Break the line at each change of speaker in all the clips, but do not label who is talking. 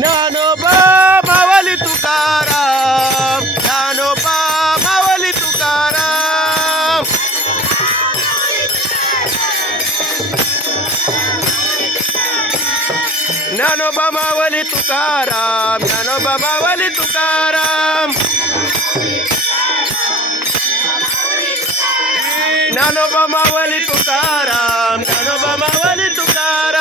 ನಾನೊಬ್ಬ ಮಾವಲಿ ತುಕಾರ ನಾನೊಬ್ಬ ಮಾವಲಿ ತುಕಾರ ನಾನೊಬ್ಬ ಮಾವಲಿ ತುಕಾರ ನಾನೊಬ್ಬ ಮಾವಲಿ ತುಕಾರ ನಾನೊಬ್ಬ ಮಾವಲಿ ತುಕಾರ ನಾನೊಬ್ಬ ಮಾವಲಿ ತುಕಾರ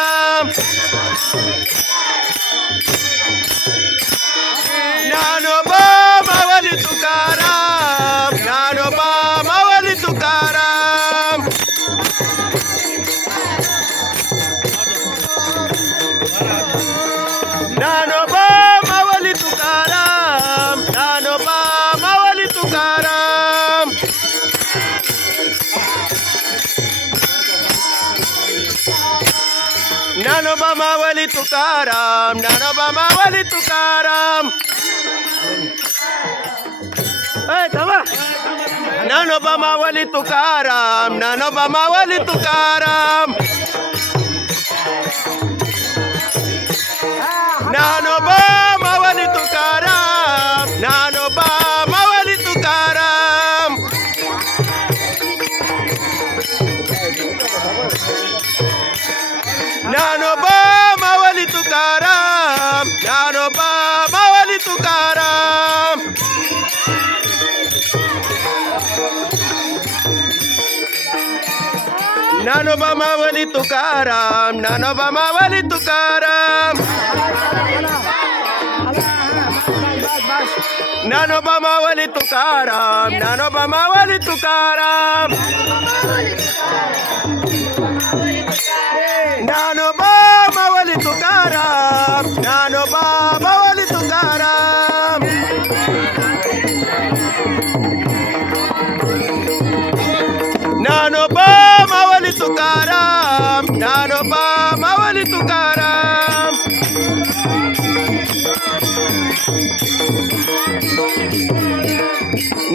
ज्ञानोबा मावली तुकाराम ज्ञानोबा मावली तुकाराम. ज्ञानोबा मावली तुकाराम ज्ञानोबा मावली तुकाराम. ನಾನು ಬಮವಲಿ ತುಕಾರಾಮ್ ನಾನು ಬಮವಲಿ ತುಕಾರಾಮ್ ನಾನು ಬಮವಲಿ ತುಕಾರಾಮ್ ನಾನು ಬಮವಲಿ ತುಕಾರಾಮ್ ನಾನು ಬಾಮವಲಿ ತುಕಾರಾಮ್ ನಾನು ಬಾಬವಲಿ ತುಕಾರಾಮ್ ನಾನು ಬಾ श्री तुकाराम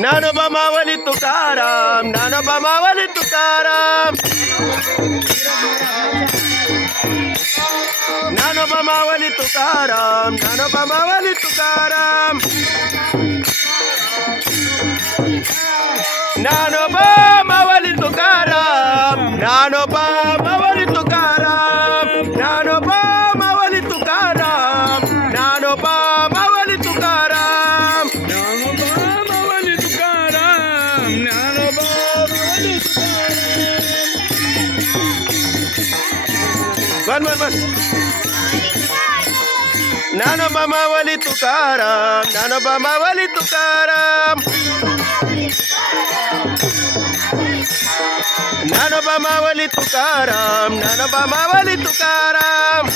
नानो बमावली तुकाराम नानो बमावली तुकाराम नानो बमावली तुकाराम नानो बमावली तुकाराम नानो बमावली Dnyanoba Mavli Tukaram Dnyanoba Mavli Tukaram Dnyanoba Mavli Tukaram Dnyanoba Mavli Tukaram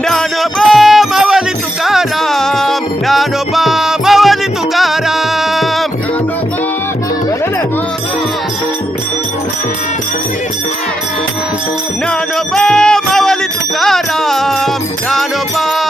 Dnyanoba Mavli Tukaram Dnyanoba Mavli Tukaram Dnyanoba Mavli now nah, bar.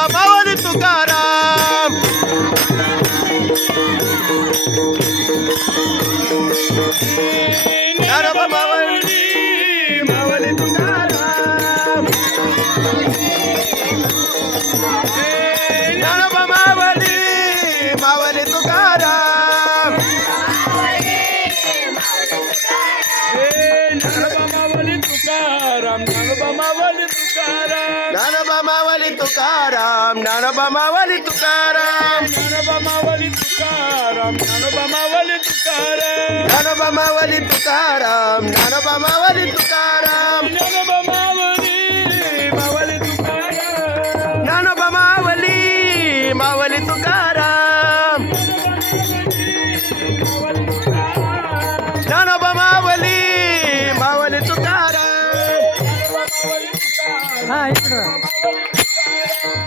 Tukaram નાનબામાવાલી Tukaram નાનબામાવાલી Tukaram નાનબામાવાલી Tukaram નાનબામાવાલી Tukaram નાનબામાવાલી Tukaram નાનબામાવાલી Tukaram નાનબામાવાલી Tukaram નાનબામા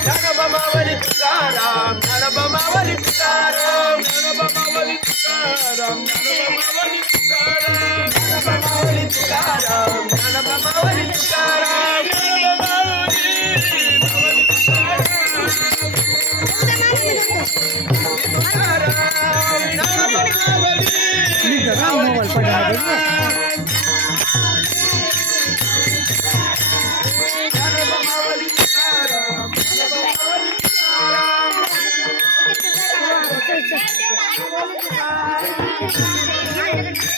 నరబమావలి Tukaram నరబమావలి Tukaram నరబమావలి Tukaram నరబమావలి Tukaram
எடுத்துட்டு.